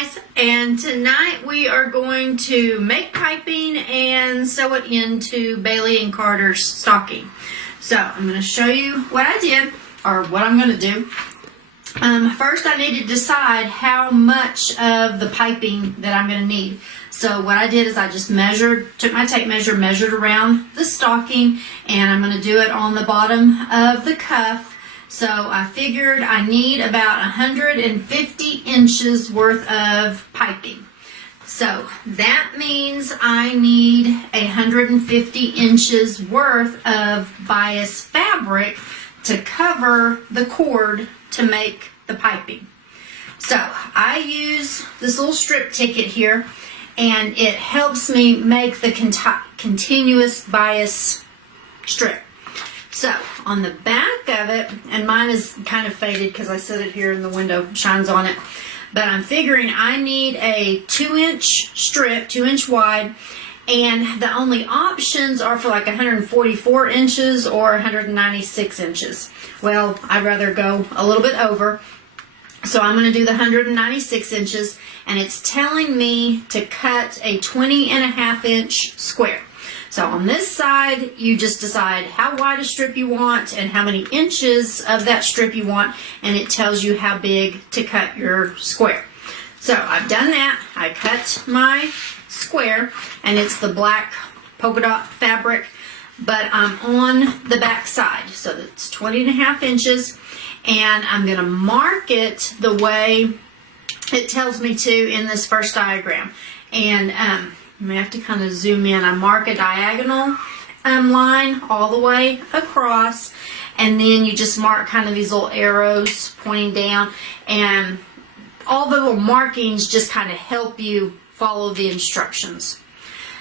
guys, and tonight we are going to make piping and sew it into Bailey and Carter's stocking. So I'm going to show you what I did, or what I'm going to do. First I need to decide how much of the piping that I'm going to need. So what I did is I just took my tape measure, measured around the stocking, and I'm going to do it on the bottom of the cuff. So I figured I need about 150 inches worth of piping. So that means I need 150 inches worth of bias fabric to cover the cord to make the piping. So I use this little strip ticket here, and it helps me make the continuous bias strip. So on the back of it, and mine is kind of faded because I set it here and the window shines on it, but I'm figuring I need a 2-inch strip, 2-inch wide, and the only options are for like 144 inches or 196 inches. Well, I'd rather go a little bit over, so I'm going to do the 196 inches, and it's telling me to cut a 20.5-inch square. So on this side, you just decide how wide a strip you want and how many inches of that strip you want, and it tells you how big to cut your square. So I've done that. I cut my square, and it's the black polka dot fabric, but I'm on the back side. So that's 20.5 inches, and I'm going to mark it the way it tells me to in this first diagram. And I may have to kind of zoom in. I mark a diagonal line all the way across, and then you just mark kind of these little arrows pointing down, and all the little markings just kind of help you follow the instructions.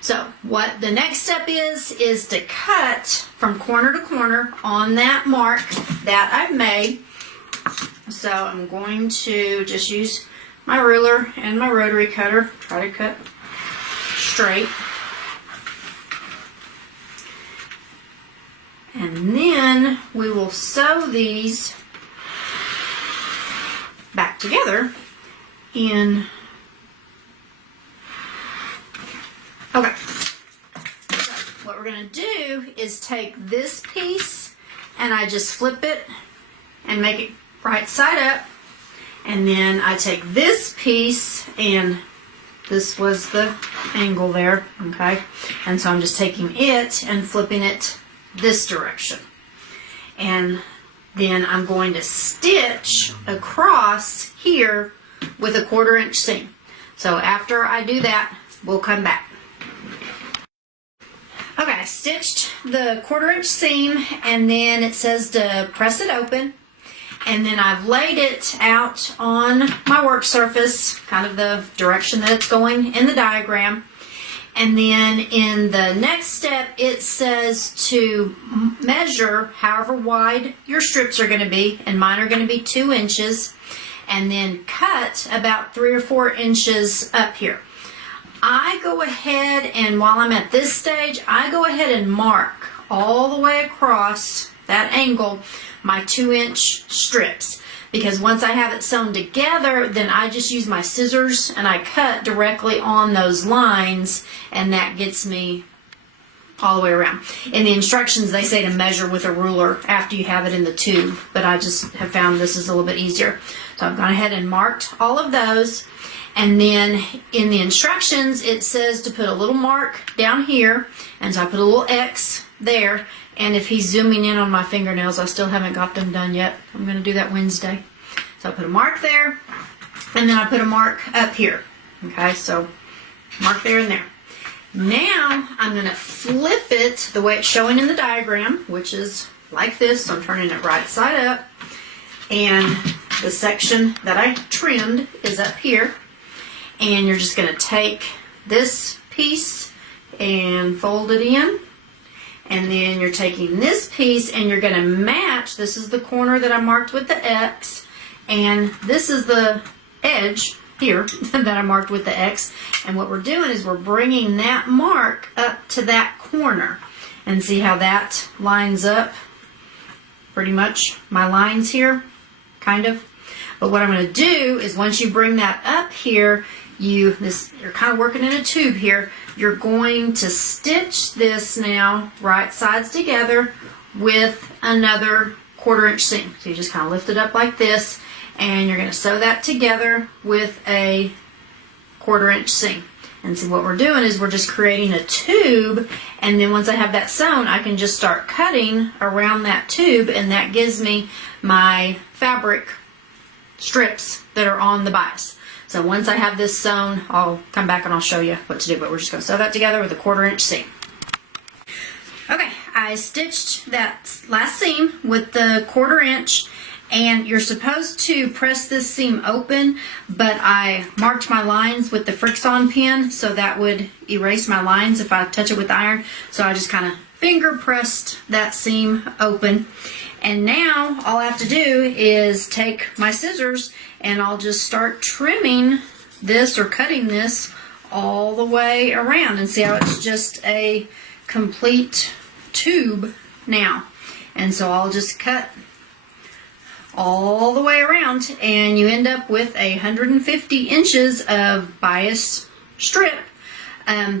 So what the next step is to cut from corner to corner on that mark that I've made. So I'm going to just use my ruler and my rotary cutter, try to cut straight, and then we will sew these back together in. Okay, so what we're going to do is take this piece and I just flip it and make it right side up, and then I take this piece, and this was the angle there, okay? And so I'm just taking it and flipping it this direction. And then I'm going to stitch across here with a 1/4 inch seam. So after I do that, we'll come back. Okay, I stitched the 1/4 inch seam, and then it says to press it open. And then I've laid it out on my work surface, kind of the direction that it's going in the diagram. And then in the next step, it says to measure however wide your strips are going to be, and mine are going to be 2 inches, and then cut about 3 or 4 inches up here. I go ahead, and while I'm at this stage, I go ahead and mark all the way across that angle my 2-inch strips, because once I have it sewn together, then I just use my scissors and I cut directly on those lines, and that gets me all the way around. In the instructions, they say to measure with a ruler after you have it in the tube, but I just have found this is a little bit easier. So I've gone ahead and marked all of those, and then in the instructions it says to put a little mark down here, and so I put a little X there. And if he's zooming in on my fingernails, I still haven't got them done yet. I'm going to do that Wednesday. So I put a mark there, and then I put a mark up here. Okay, so mark there and there. Now I'm going to flip it the way it's showing in the diagram, which is like this. So I'm turning it right side up, and the section that I trimmed is up here. And you're just going to take this piece and fold it in. And then you're taking this piece and you're going to match. This is the corner that I marked with the X, and this is the edge here that I marked with the X. And what we're doing is we're bringing that mark up to that corner, and see how that lines up. Pretty much my lines here, kind of. But what I'm going to do is once you bring that up here, you're kind of working in a tube here. You're going to stitch this now right sides together with another 1/4 inch seam. So you just kind of lift it up like this, and you're going to sew that together with a 1/4 inch seam. And so what we're doing is we're just creating a tube, and then once I have that sewn, I can just start cutting around that tube, and that gives me my fabric strips that are on the bias. So once I have this sewn, I'll come back and I'll show you what to do, but we're just going to sew that together with a 1/4 inch seam. Okay, I stitched that last seam with the 1/4 inch, and you're supposed to press this seam open, but I marked my lines with the Friction pin, so that would erase my lines if I touch it with the iron. So I just kind of finger pressed that seam open. And now all I have to do is take my scissors and I'll just start trimming this or cutting this all the way around, and see how it's just a complete tube now. And so I'll just cut all the way around, and you end up with 150 inches of bias strip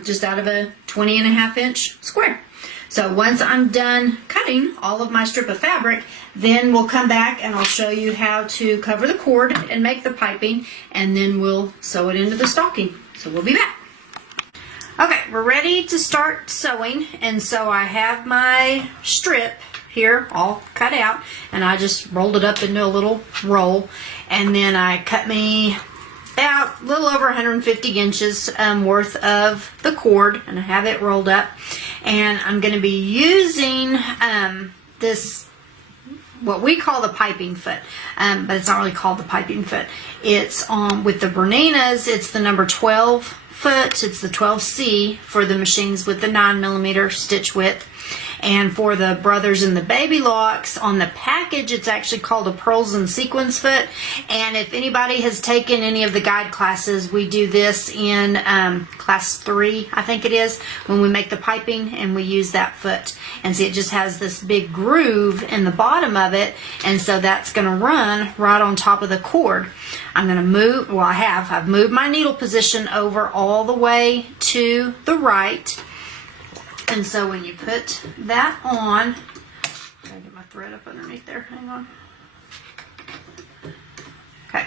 just out of a 20.5 inch square. So once I'm done cutting all of my strip of fabric, then we'll come back and I'll show you how to cover the cord and make the piping, and then we'll sew it into the stocking. So we'll be back. Okay, we're ready to start sewing, and so I have my strip here all cut out, and I just rolled it up into a little roll, and then I cut me about a little over 150 inches worth of the cord, and I have it rolled up, and I'm going to be using this, what we call the piping foot, but it's not really called the piping foot. It's with the Berninas, it's the number 12 foot. It's the 12C for the machines with the 9mm stitch width. And for the Brothers and the Baby Locks, on the package, it's actually called a Pearls and Sequins foot. And if anybody has taken any of the guide classes, we do this in class 3, I think it is, when we make the piping, and we use that foot. And see, it just has this big groove in the bottom of it, and so that's going to run right on top of the cord. I'm going to move, well, I've moved my needle position over all the way to the right. And so when you put that on, I gotta get my thread up underneath there, hang on. Okay,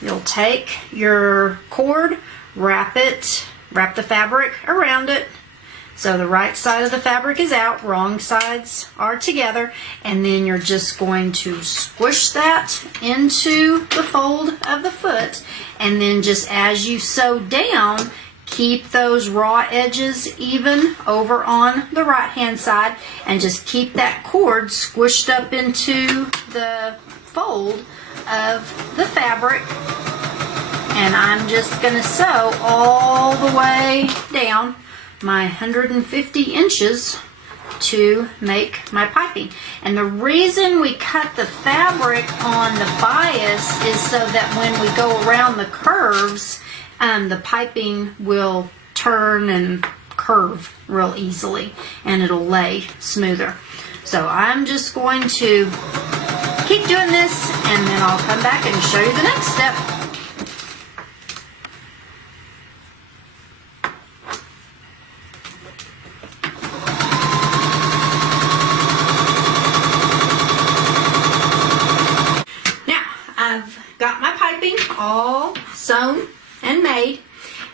you'll take your cord, wrap the fabric around it. So the right side of the fabric is out, wrong sides are together, and then you're just going to squish that into the fold of the foot, and then just as you sew down, keep those raw edges even over on the right hand side, and just keep that cord squished up into the fold of the fabric. And I'm just going to sew all the way down my 150 inches to make my piping. And the reason we cut the fabric on the bias is so that when we go around the curves, the piping will turn and curve real easily, and it'll lay smoother. So I'm just going to keep doing this, and then I'll come back and show you the next step. Now, I've got my piping all sewn and made,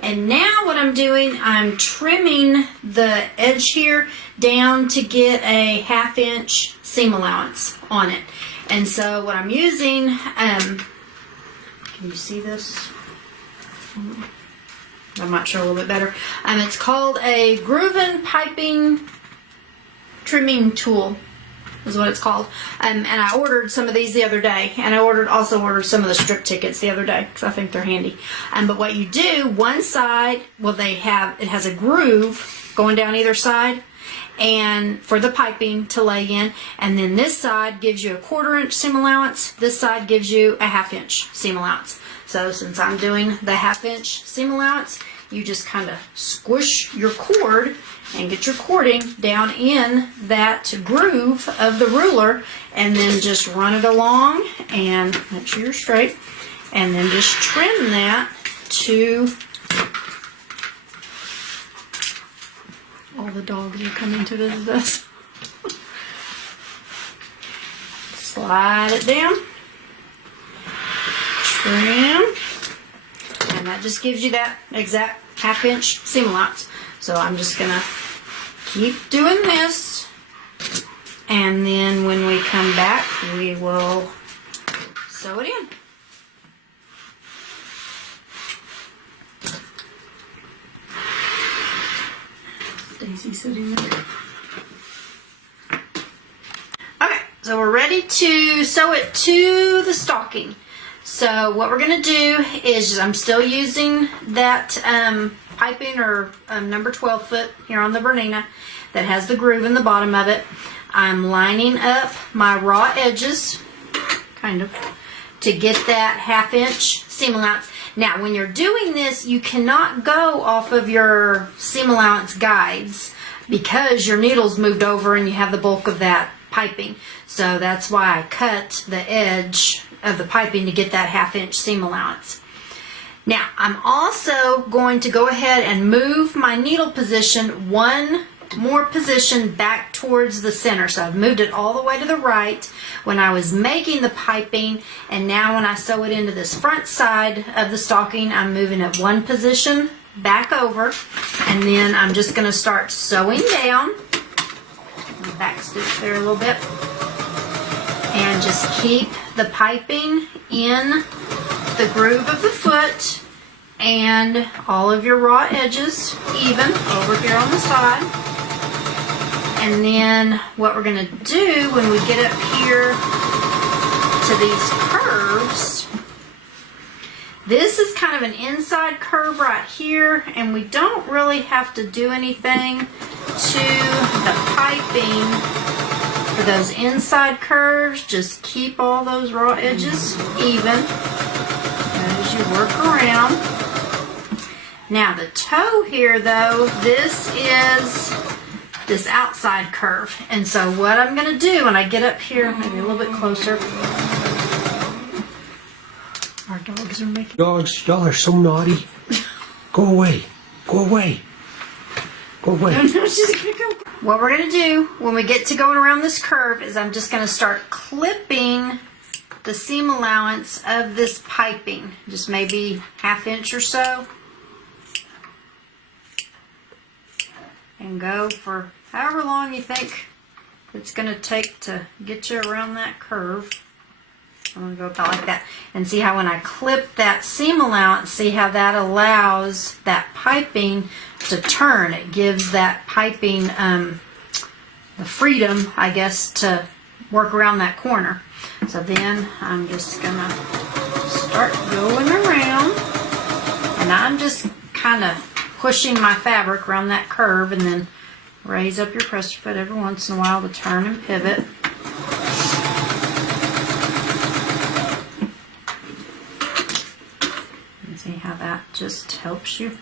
and now what I'm doing, I'm trimming the edge here down to get a 1/2 inch seam allowance on it. And so what I'm using, can you see this? I might show a little bit better. It's called a Grooven Piping Trimming Tool, is what it's called. And I ordered some of these the other day, and I also ordered some of the strip tickets the other day because I think they're handy. But what you do, one side, well, it has a groove going down either side, and for the piping to lay in, and then this side gives you a 1/4 inch seam allowance, this side gives you a 1/2 inch seam allowance. So since I'm doing the 1/2 inch seam allowance, you just kind of squish your cord and get your cording down in that groove of the ruler, and then just run it along and make sure you're straight. and then just trim that to, all the dogs are coming to visit us. Slide it down, trim, and that just gives you that exact 1/2 inch seam allowance. So I'm just gonna keep doing this, and then when we come back, we will sew it in. Daisy sitting there. Okay, so we're ready to sew it to the stocking. So what we're going to do is, I'm still using that piping or number 12 foot here on the Bernina that has the groove in the bottom of it. I'm lining up my raw edges, kind of, to get that 1/2 inch seam allowance. Now, when you're doing this, you cannot go off of your seam allowance guides because your needle's moved over and you have the bulk of that piping. So that's why I cut the edge of the piping to get that 1/2 inch seam allowance. Now, I'm also going to go ahead and move my needle position one more position back towards the center. So I've moved it all the way to the right when I was making the piping, and now when I sew it into this front side of the stocking, I'm moving it one position back over, and then I'm just going to start sewing down, back stitch there a little bit, and just keep the piping in the groove of the foot and all of your raw edges even over here on the side. And then what we're going to do when we get up here to these curves, this is kind of an inside curve right here, and we don't really have to do anything to the piping for those inside curves. Just keep all those raw edges even as you work around. Now the toe here though, this is this outside curve, and so what I'm going to do when I get up here, maybe a little bit closer. Our dogs are making... Dogs, y'all are so naughty. Go away. Go away. Go away. No, she's gonna go. What we're going to do when we get to going around this curve is I'm just going to start clipping the seam allowance of this piping, just maybe 1/2 inch or so, and go for however long you think it's going to take to get you around that curve. I'm going to go about like that, and see how when I clip that seam allowance, see how that allows that piping to turn. It gives that piping the freedom, I guess, to work around that corner. So then I'm just going to start going around, and I'm just kind of pushing my fabric around that curve, and then raise up your presser foot every once in a while to turn and pivot. And see how that just helps you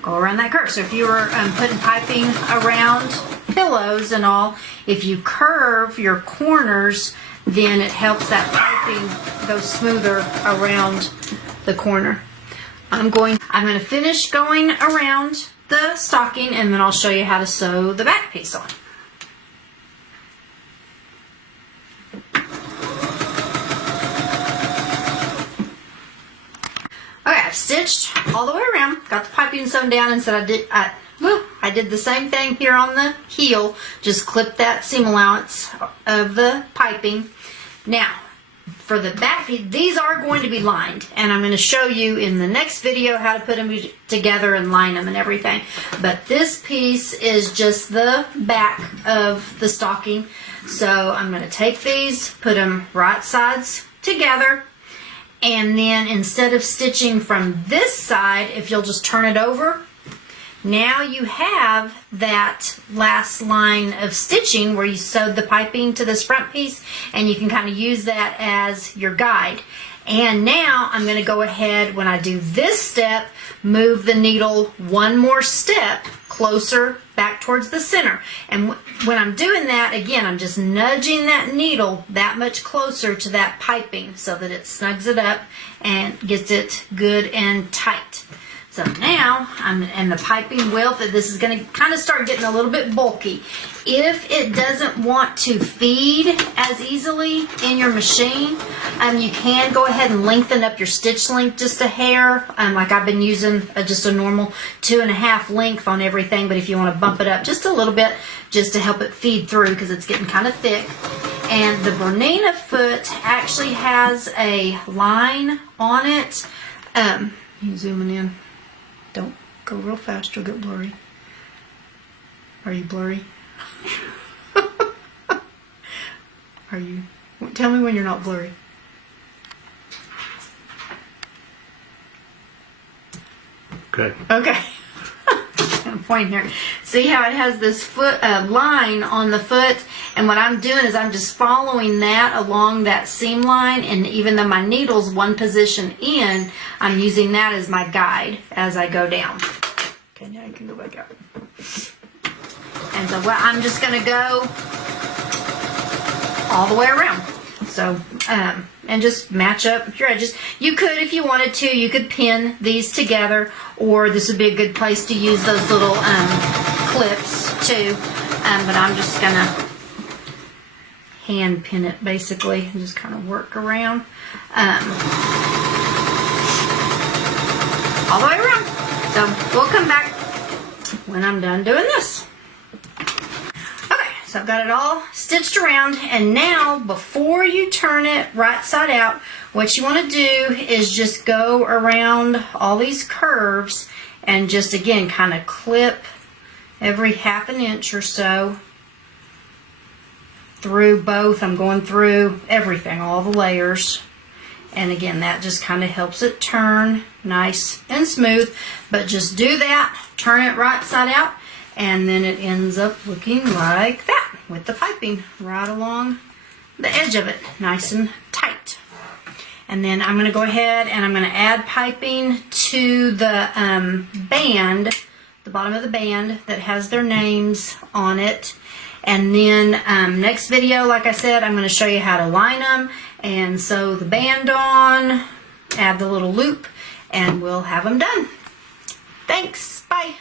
go around that curve. So if you were putting piping around pillows and all, if you curve your corners, then it helps that piping go smoother around the corner. I'm going to finish going around the stocking, and then I'll show you how to sew the back piece on. Okay, I've stitched all the way around, got the piping sewn down, and said I did the same thing here on the heel, just clip that seam allowance of the piping. Now, for the back, these are going to be lined, and I'm going to show you in the next video how to put them together and line them and everything. But this piece is just the back of the stocking. So I'm going to take these, put them right sides together, and then instead of stitching from this side, if you'll just turn it over, now you have that last line of stitching where you sewed the piping to this front piece, and you can kind of use that as your guide. And now I'm going to go ahead, when I do this step, move the needle one more step closer back towards the center. And when I'm doing that, again, I'm just nudging that needle that much closer to that piping so that it snugs it up and gets it good and tight. So now, and the piping will, this is going to kind of start getting a little bit bulky. If it doesn't want to feed as easily in your machine, you can go ahead and lengthen up your stitch length just a hair. Like I've been using just a normal 2.5 length on everything, but if you want to bump it up just a little bit, just to help it feed through because it's getting kind of thick. And the Bernina foot actually has a line on it. You zooming in. Don't go real fast, you'll get blurry. Are you blurry? Are you? Tell me when you're not blurry. Okay. Okay. I'm pointing here. See how it has this foot line on the foot? And what I'm doing is I'm just following that along that seam line, and even though my needle's one position in, I'm using that as my guide as I go down. Okay, now I can go back out. And so I'm just going to go all the way around. So, and just match up your edges. You could, if you wanted to, you could pin these together, or this would be a good place to use those little clips too. But I'm just going to hand pin it basically and just kind of work around. All the way around. So we'll come back when I'm done doing this. So I've got it all stitched around, and now before you turn it right side out, what you want to do is just go around all these curves and just again kind of clip every 1/2 inch or so through both. I'm going through everything, all the layers, and again that just kind of helps it turn nice and smooth. But just do that, turn it right side out, and then it ends up looking like that with the piping right along the edge of it, nice and tight. And then I'm going to go ahead and I'm going to add piping to the band, the bottom of the band that has their names on it. And then next video, like I said, I'm going to show you how to line them and sew the band on, add the little loop, and we'll have them done. Thanks. Bye.